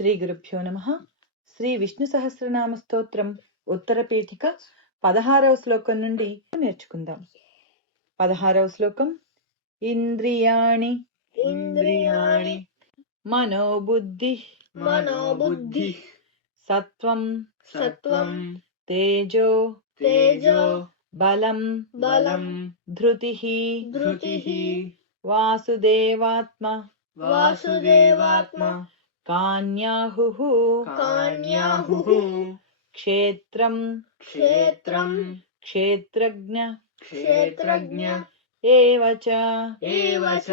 శ్రీ గురుభ్యో నమః. శ్రీ విష్ణు సహస్రనామ స్తోత్రం ఉత్తరపీఠిక 16వ శ్లోకం నుండి నేర్చుకుందాం. 16వ శ్లోకం. ఇంద్రియాణి ఇంద్రియాణి మనోబుద్ధి మనోబుద్ధి సత్వం సత్వం తేజో తేజో బలం బలం ధృతిః ధృతిః వాసుదేవాత్మ వాసుదేవాత్మ కాన్యాహుః కాన్యాహుః క్షేత్రం క్షేత్రం క్షేత్రజ్ఞ క్షేత్రజ్ఞ ఏవ చ ఏవ చ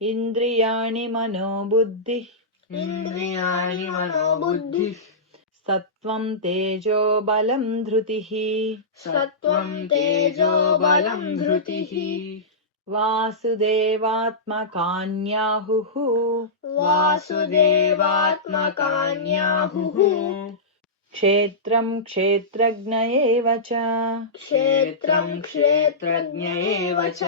ఇంద్రియాణి మనోబుద్ధి ఇంద్రియాణి మనోబుద్ధి సత్వం తేజో బలం ధృతిః సత్వం తేజో బలం ధృతిః వాసుదేవాత్మకాన్యాహుః వాసుదేవాత్మకాన్యాహుః క్షేత్రం క్షేత్రజ్ఞ ఏవ చ క్షేత్రం క్షేత్రజ్ఞ ఏవ చ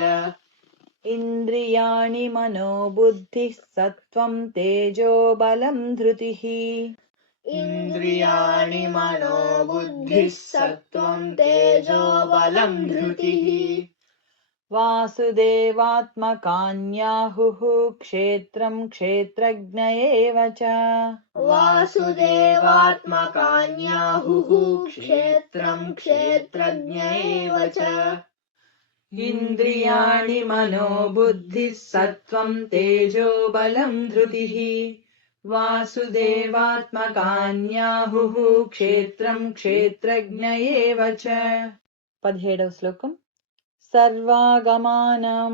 ఇంద్రియాణి మనోబుద్ధి సత్వం తేజో బలం ధృతిః ఇంద్రియాణి మనోబుద్ధిః సత్వం తేజో బలం ధృతిః వాసుదేవాత్మకాన్యాహుః క్షేత్రం క్షేత్రజ్ఞ ఏవ చ వాసుదేవాత్మకాన్యాహుః క్షేత్రం క్షేత్రజ్ఞ ఏవ చ ఇంద్రియాణి మనోబుద్ధి సత్వం తేజో బలం ధృతిః వాసుదేవాత్మకాన్యాహుః క్షేత్రం క్షేత్రజ్ఞ ఏవ చ. 17వ శ్లోకం. సర్వాగమానాం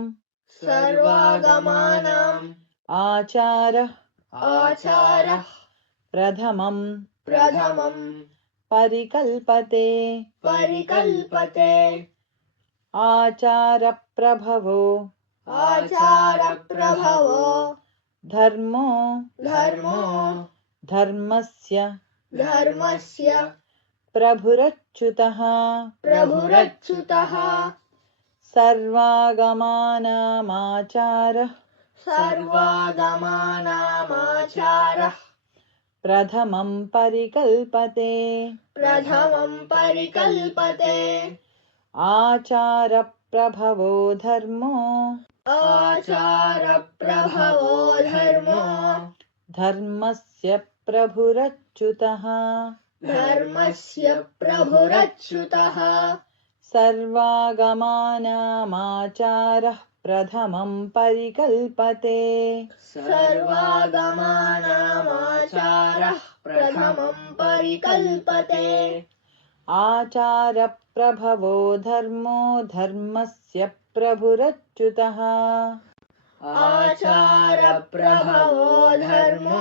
సర్వాగమానాం ఆచారః ఆచారః ప్రథమం ప్రథమం పరికల్పతే పరికల్పతే ఆచార ప్రభవో ఆచార ప్రభవో ధర్మో ధర్మో ధర్మస్య ధర్మస్య ప్రభురచ్యుతః ప్రభురచ్యుతః సర్వాగమానామాచారః సర్వాగమానామాచారః ప్రథమం పరికల్పతే ప్రథమం పరికల్పతే ఆచార ప్రభవో ధర్మో ఆచార ప్రభవో ధర్మో ధర్మస్య ప్రభురచ్యుతః ధర్మస్య ప్రభురచ్యుతః సర్వాగమానామాచారః ప్రథమం పరికల్పతే సర్వాగమానామాచారః ప్రథమం పరికల్పతే ఆచార ప్రభవో ధర్మో ధర్మస్య ప్రభురచ్యుతః ఆచార ప్రభవో ధర్మో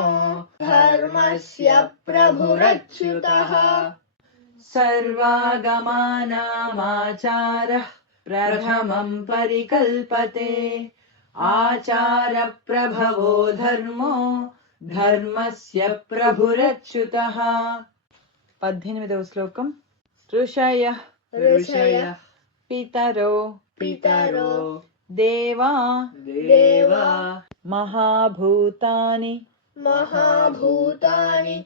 ధర్మస్య ప్రభురచ్యుతః సర్వాగమానామాచారః ప్రథమం పరికల్పతే ఆచార ప్రభవో ధర్మో ధర్మస్య ప్రభురచ్యుతః. 18వ శ్లోకం. ఋషయః ఋషయః పితరో పితరో దేవా దేవా మహాభూతాని మహాభూతాని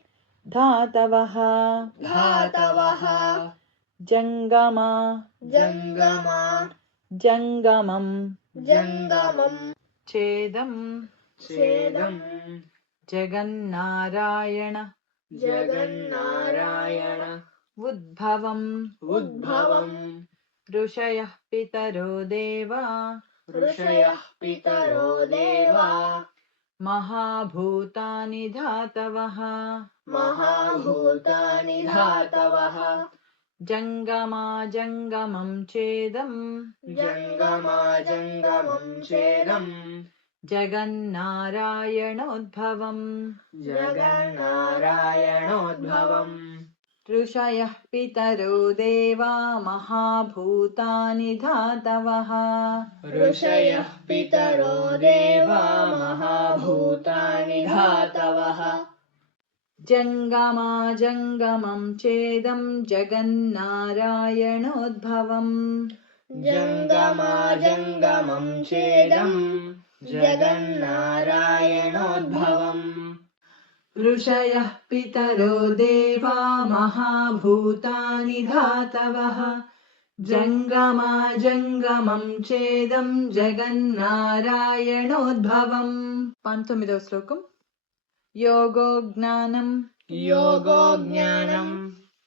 ధాతవః ధాతవః జంగమా జంగమా జంగమం జంగమం ఛేదం ఛేదం జగన్నారాయణ జగన్నారాయణ ఉద్భవం ఉద్భవం ఋషయః పితరో దేవా ఋషయః పితరో దేవా మహాభూతాని ధాతవః మహాభూతాని ధాతవః జంగమా జంగమం ఛేదం జంగమా జంగమం ఛేదం జగన్నారాయణోద్భవం జగన్నారాయణోద్భవం ఋషయః పితరో దేవా మహాభూతాని ధాతవః ఋషయః పితరో దేవా మహాభూతాని ధాతవః జంగమా జంగమం ఛేదం జగన్నారాయణోద్భవం జంగమా జంగమం ఛేదం జగన్నారాయణోద్భవం ऋषयः पितरो देवा महाभूतानि धातवः जङ्गमाजङ्गमं चेदं जगन्नारायणोद्भवम् 19వ శ్లోకం योगो ज्ञानं योगो ज्ञानं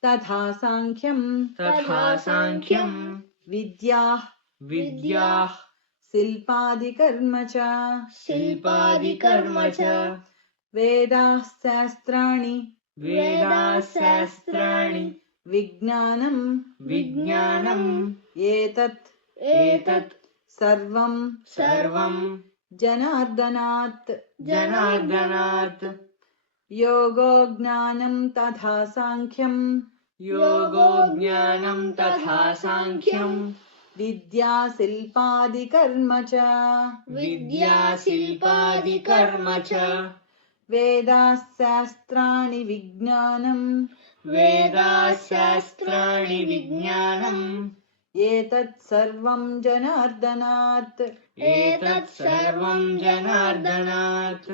तथा साङ्ख्यं तथा साङ्ख्यं विद्याः विद्याः शिल्पादिकर्म च शिल्पादिकर्म च वेदाः शास्त्राणि वेदाशास्त्राणि विज्ञानं विज्ञानम् एतत् सर्वं सर्वं जनार्दनात् जनार्दनात् योगो ज्ञानं तथा साङ्ख्यं योगो ज्ञानं तथा साङ्ख्यं विद्या शिल्पादिकर्म च विद्याशिल्पादिकर्म च वेदाः शास्त्राणि विज्ञानं वेदाशास्त्राणि विज्ञानम् एतत् सर्वं जनार्दनात् एतत् सर्वं जनार्दनात्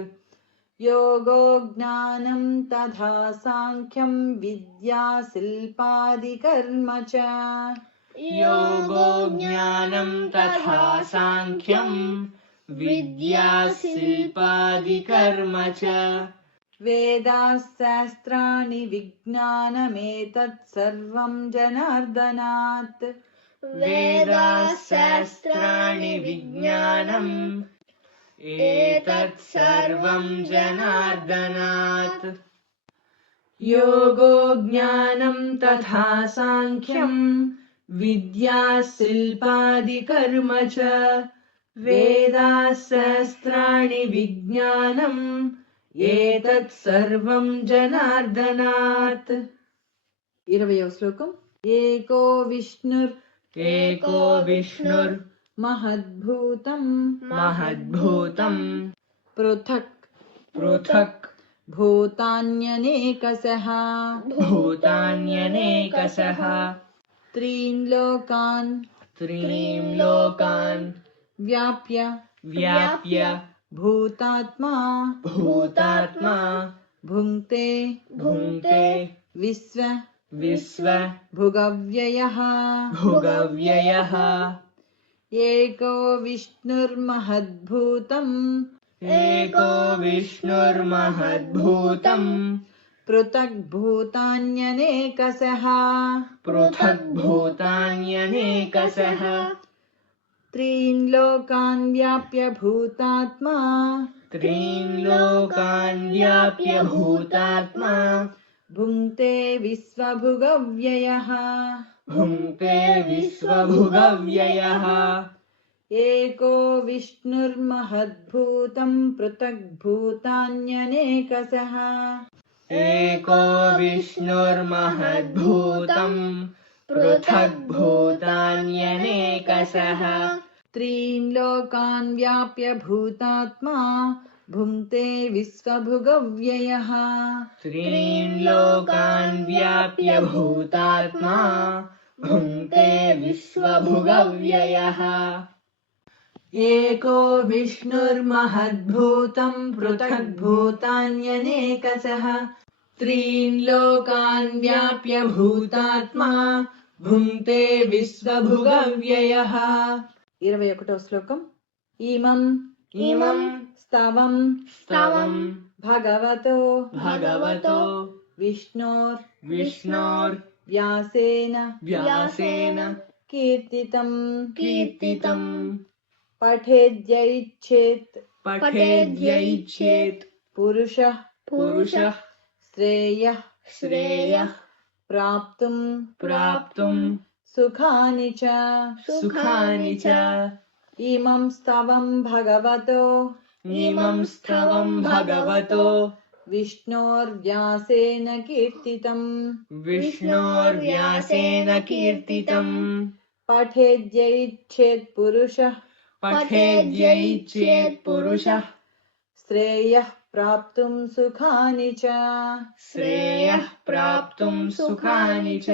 योगो ज्ञानं तथा साङ्ख्यं विद्या शिल्पादिकर्म च योगो ज्ञानं तथा साङ्ख्यं विद्याशिल्पादिकर्म च वेदाः शास्त्राणि विज्ञानमेतत् सर्वं जनार्दनात् वेदाशास्त्राणि विज्ञानम् एतत् सर्वं जनार्दनात् योगो ज्ञानं तथा साङ्ख्यं विद्या शिल्पादिकर्म च वेदाः शास्त्राणि विज्ञानम् एतत् सर्वं जनार्दनात् 20వ శ్లోకం एको विष्णुर् महद्भूतं पृथक् भूतान्यनेकशः त्रीन् लोकान् व्याप्य भूतात्मा भुङ्क्ते विश्व भुगव्ययः एको विष्णुर्महद्भूतम् पृथक् भूतान्यनेकशः त्रीन् लोकान् व्याप्य भूतात्मा भुङ्क्ते विश्वभुगव्ययः एको विष्णुर्महद्भूतं पृथक् भूतान्यनेकशः एको विष्णुर्महद्भूतं पृथक् भूतान्यनेकशः त्रीन् लोकान् व्याप्य भूतात्मा भुङ्क्ते विश्वभुगव्ययः त्रीन् लोकान् व्याप्य भूतात्मा भुङ्क्ते विश्वभुगव्ययः एको विष्णुर्महद्भूतं पृथक् भूतान्यनेकशः त्रीन् लोकान् व्याप्य भूतात्मा भुङ्क्ते विश्वभुगव्ययः 21వ శ్లోకం इमं स्तवं भगवतो विष्णोर् व्यासेन कीर्तितं पठेद्यैच्छेत् पुरुषः श्रेयः प्राप्तुं सुखानि च इमं स्तवं भगवतो विष्णोर्व्यासेन कीर्तितं पठेद्यैच्छेत् पुरुषः श्रेयः प्राप्तुं सुखानि च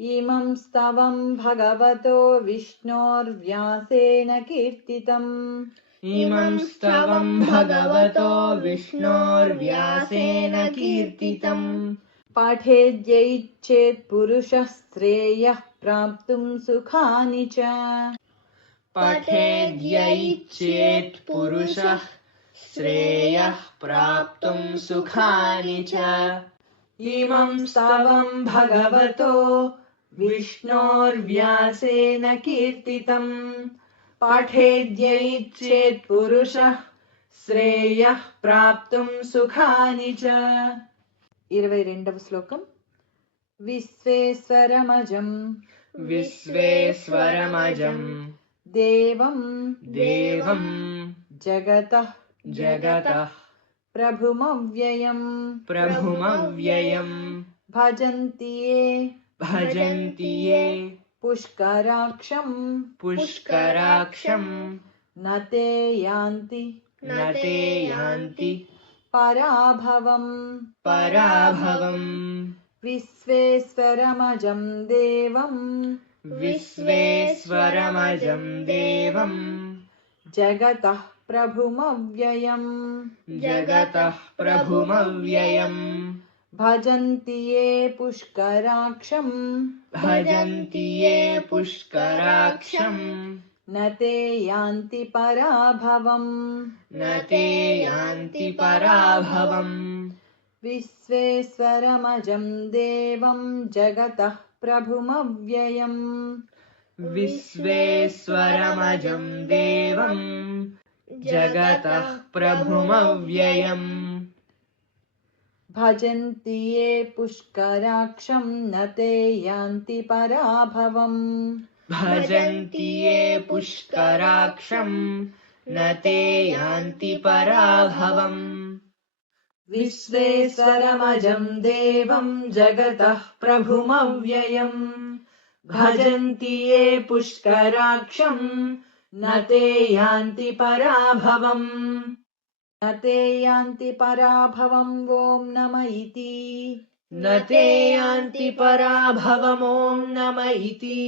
इमं स्तवं भगवतो विष्णोर्व्यासेन कीर्तितं इमं स्तवं भगवतो विष्णोर्व्यासेन कीर्तितम् पाठेद्यैच्छेत् पुरुषः श्रेयः प्राप्तुं सुखानि च पठेद्यैच्छेत् पुरुषः श्रेयः प्राप्तुं सुखानि च इमं स्तवं भगवतो विष्णोर्व्यासेन कीर्तितम् पाठेद्यैच्छेत् पुरुषः శ్రేయః ప్రాప్తుం సుఖాని చ 22వ శ్లోకం విశ్వేశ్వరమజం విశ్వేశ్వరమజం దేవం దేవం జగతః జగతః ప్రభుమవ్యయం ప్రభుమవ్యయం భజంతి యే భజంతి యే పుష్కరాక్షం పుష్కరాక్షం నతే యాంతి నతే యాంతి పరాభవం పరాభవం విశ్వేశ్వరమజం దేవం విశ్వేశ్వరమజం దేవం జగతః ప్రభుమవ్యయం జగతః ప్రభుమవ్యయం భజంతి యే పుష్కరాక్షం భజంతి యే పుష్కరాక్షం నతే యాంతి పరాభవం నతే యాంతి పరాభవం విశ్వేశ్వరమజం దేవం జగతః ప్రభుమవ్యయం విశ్వేశ్వరమజం దేవం జగతః ప్రభుమవ్యయం భజంతి యే పుష్కరాక్షం నతే యాంతి పరాభవం భజంతి యే పుష్కరాక్షం నతే యాంతి పరాభవం విశ్వేశ్వరమజం దేవం జగతః ప్రభుమవ్యయం భజంతి యే పుష్కరాక్షం నతే యాంతి పరాభవం నతే యాంతి పరాభవం ఓం నమ ఇతి నతే యాంతి పరాభవం ఓం నమ ఇతి